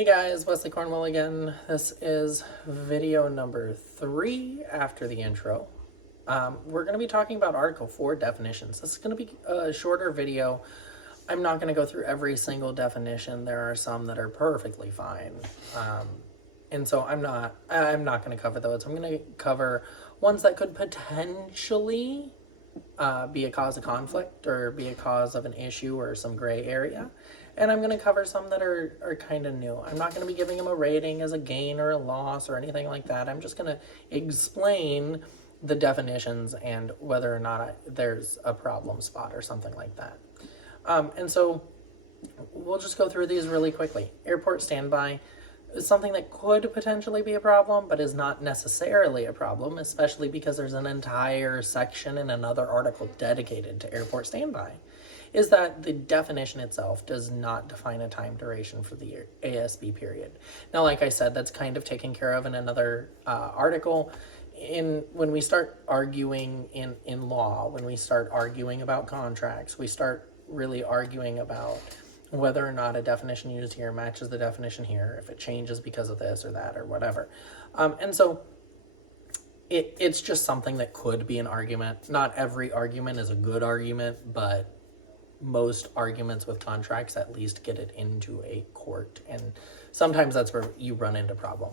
Hey guys, Wesley Cornwell again. This is video number 3 after the intro. We're going to be talking about Article 4 definitions. This is going to be a shorter video. I'm not going to go through every single definition. There are some that are perfectly fine. And so I'm not going to cover those. I'm going to cover ones that could potentially be a cause of conflict or be a cause of an issue or some gray area. And I'm going to cover some that are kind of new. I'm not going to be giving them a rating as a gain or a loss or anything like that. I'm just going to explain the definitions and whether or not there's a problem spot or something like that. And so we'll just go through these really quickly. Airport standby is something that could potentially be a problem, but is not necessarily a problem, especially because there's an entire section in another article dedicated to airport standby. Is that the definition itself does not define a time duration for the ASB period. Now, like I said, that's kind of taken care of in another article. When we start arguing in law, when we start arguing about contracts, we start really arguing about whether or not a definition used here matches the definition here, if it changes because of this or that or whatever. And so it's just something that could be an argument. Not every argument is a good argument, but most arguments with contracts at least get it into a court. And sometimes that's where you run into problem.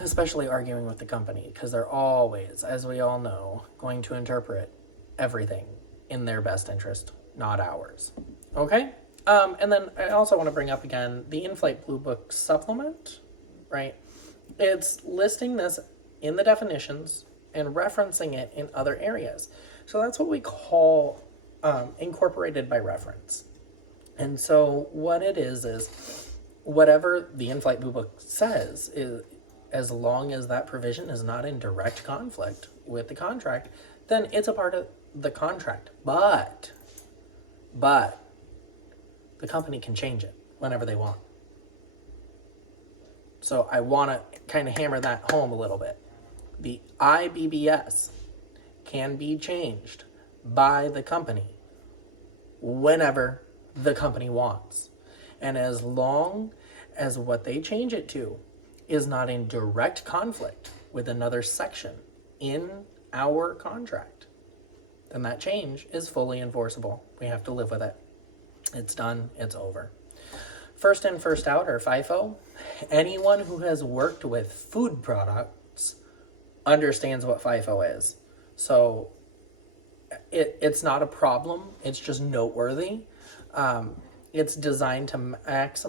Especially arguing with the company, because they're always, as we all know, going to interpret everything in their best interest, not ours. Okay? And then I also want to bring up again the In-Flight Blue Book supplement, right? It's listing this in the definitions and referencing it in other areas. So that's what we call incorporated by reference. And so what it is whatever the In-Flight Blue Book says, is as long as that provision is not in direct conflict with the contract, then it's a part of the contract. But the company can change it whenever they want. So I want to kind of hammer that home a little bit. The IBBS can be changed by the company whenever the company wants. And as long as what they change it to is not in direct conflict with another section in our contract, then that change is fully enforceable. We have to live with it. It's done. It's over. First in, first out, or FIFO. Anyone who has worked with food products understands what FIFO is. So it's not a problem. It's just noteworthy. It's designed to maximize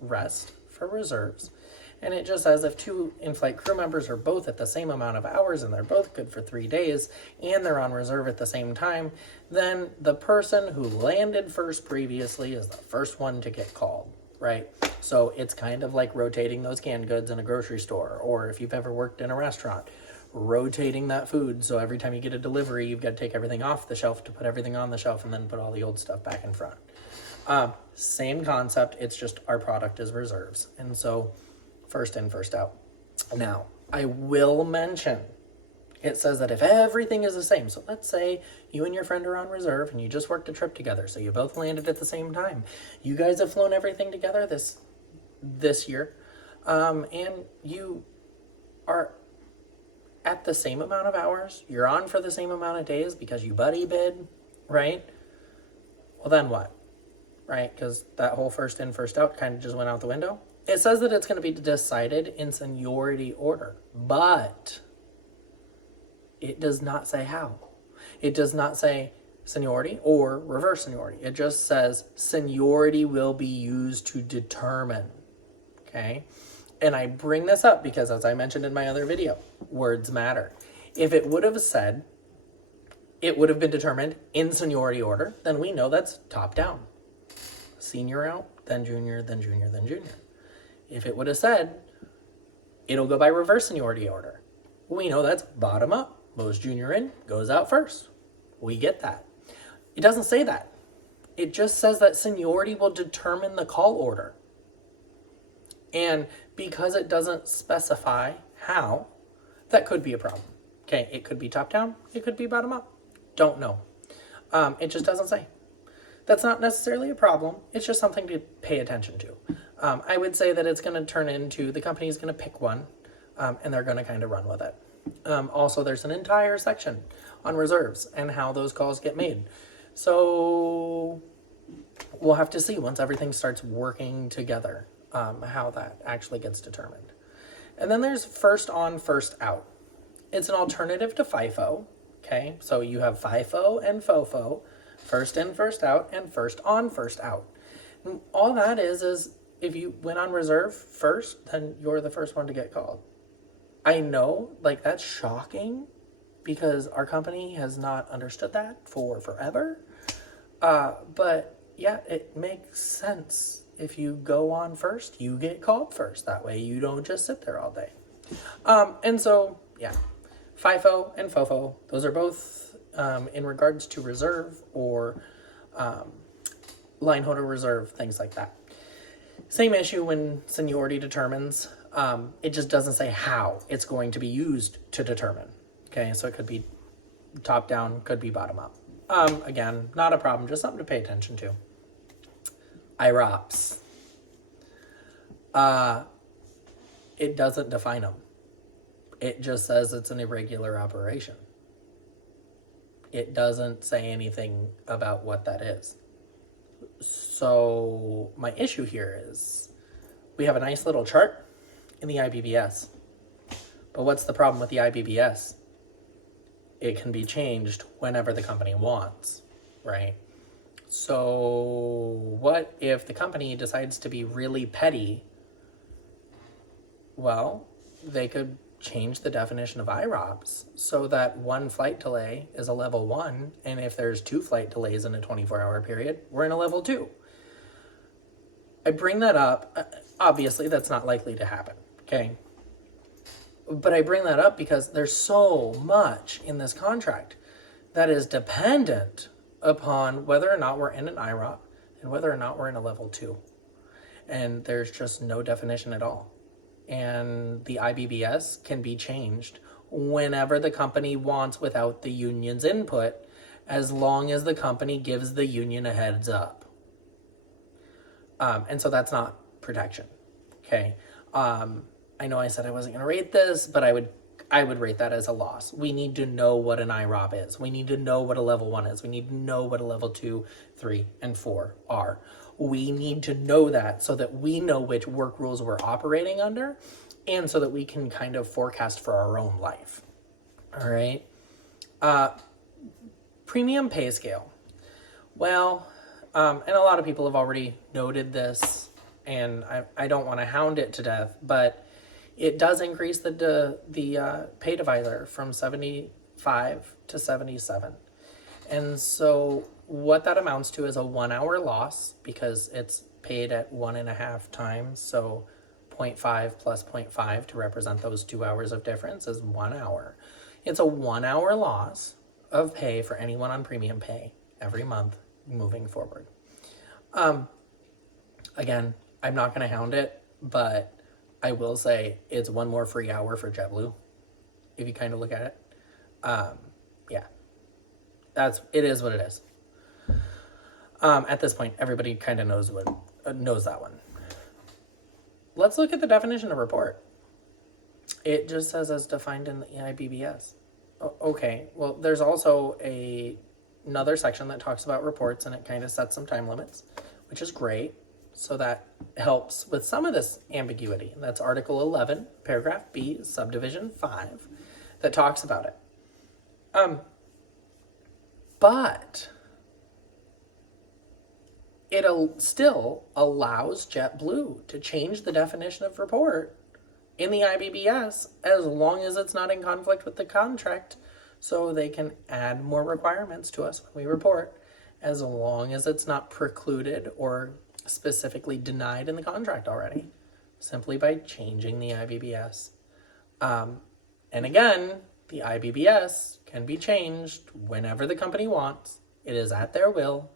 rest for reserves. And it just says if 2 in-flight crew members are both at the same amount of hours and they're both good for 3 days and they're on reserve at the same time, then the person who landed first previously is the first one to get called, right? So it's kind of like rotating those canned goods in a grocery store, or if you've ever worked in a restaurant, rotating that food. So every time you get a delivery, you've got to take everything off the shelf to put everything on the shelf and then put all the old stuff back in front. Same concept. It's just our product is reserves. And so first in, first out. Now, I will mention, it says that if everything is the same, so let's say you and your friend are on reserve and you just worked a trip together, so you both landed at the same time. You guys have flown everything together this year, and you are at the same amount of hours, you're on for the same amount of days because you buddy bid, right? Well, then what? Right? Because that whole first in, first out kind of just went out the window. It says that it's going to be decided in seniority order, but it does not say how. It does not say seniority or reverse seniority. It just says seniority will be used to determine, okay? And I bring this up because, as I mentioned in my other video, words matter. If it would have said it would have been determined in seniority order, then we know that's top down. Senior out, then junior, then junior, then junior. If it would have said it'll go by reverse seniority order, we know that's bottom up. Most junior in goes out first. We get that. It doesn't say that. It just says that seniority will determine the call order. And because it doesn't specify how, that could be a problem. Okay, it could be top down, it could be bottom up. Don't know. It just doesn't say. That's not necessarily a problem. It's just something to pay attention to. I would say that it's going to turn into the company's going to pick one, and they're going to kind of run with it. Also, there's an entire section on reserves and how those calls get made. So we'll have to see once everything starts working together, how that actually gets determined. And then there's first on, first out. It's an alternative to FIFO. Okay, so you have FIFO and FOFO, first in, first out, and first on, first out. And all that is if you went on reserve first, then you're the first one to get called. I know, like, that's shocking because our company has not understood that for forever. But yeah, it makes sense. If you go on first, you get called first. That way you don't just sit there all day. And so, yeah, FIFO and FOFO, those are both in regards to reserve or line holder reserve, things like that. Same issue when seniority determines. It just doesn't say how it's going to be used to determine. Okay, so it could be top down, could be bottom up. Again, not a problem, just something to pay attention to. IROPS. It doesn't define them. It just says it's an irregular operation. It doesn't say anything about what that is. So my issue here is we have a nice little chart in the IBBS. But what's the problem with the IBBS? It can be changed whenever the company wants, right? So what if the company decides to be really petty? Well, they could change the definition of IROPS so that one flight delay is a level 1, and if there's 2 flight delays in a 24-hour period, we're in a level 2. I bring that up. Obviously, that's not likely to happen, okay? But I bring that up because there's so much in this contract that is dependent upon whether or not we're in an IROP and whether or not we're in a level 2. And there's just no definition at all. And the IBBS can be changed whenever the company wants without the union's input, as long as the company gives the union a heads up. And so that's not protection, okay? I know I said I wasn't going to rate this, but I would rate that as a loss. We need to know what an IROP is. We need to know what a level 1 is. We need to know what a level 2, 3, and 4 are. We need to know that so that we know which work rules we're operating under and so that we can kind of forecast for our own life. All right. Premium pay scale. Well, and a lot of people have already noted this, and I don't want to hound it to death, but it does increase the pay divisor from 75 to 77. And so what that amounts to is a 1 hour loss because it's paid at 1.5 times. So 0.5 plus 0.5 to represent those 2 hours of difference is 1 hour. It's a 1 hour loss of pay for anyone on premium pay every month moving forward. Again, I'm not going to hound it, but I will say it's one more free hour for JetBlue. If you kind of look at it, yeah, it is what it is. At this point, everybody kind of knows that one. Let's look at the definition of report. It just says as defined in the IBBS. Okay, well, there's also another section that talks about reports, and it kind of sets some time limits, which is great. So that helps with some of this ambiguity. And that's Article 11, Paragraph B, Subdivision 5, that talks about it. But it still allows JetBlue to change the definition of report in the IBBS as long as it's not in conflict with the contract, so they can add more requirements to us when we report, as long as it's not precluded or specifically denied in the contract already, simply by changing the IBBS. And again, the IBBS can be changed whenever the company wants. It is at their will.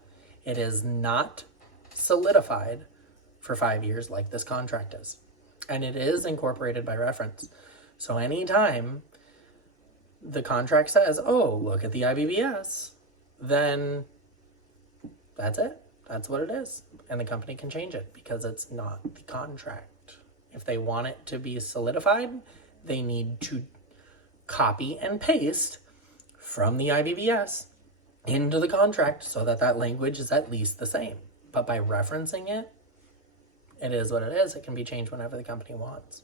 It is not solidified for 5 years like this contract is. And it is incorporated by reference. So anytime the contract says, oh, look at the IBBS, then That's it. That's what it is. And the company can change it because it's not the contract. If they want it to be solidified, they need to copy and paste from the IVVS into the contract so that that language is at least the same. But by referencing it, it is what it is. It can be changed whenever the company wants.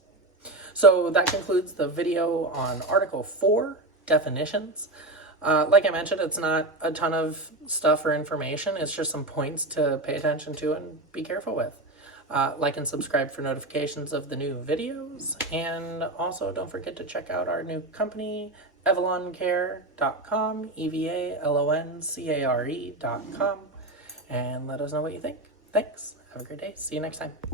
So that concludes the video on Article 4, definitions. Like I mentioned, it's not a ton of stuff or information. It's just some points to pay attention to and be careful with. Like and subscribe for notifications of the new videos. And also don't forget to check out our new company, evaloncare.com, EVALONCARE.com, and let us know what you think. Thanks. Have a great day. See you next time.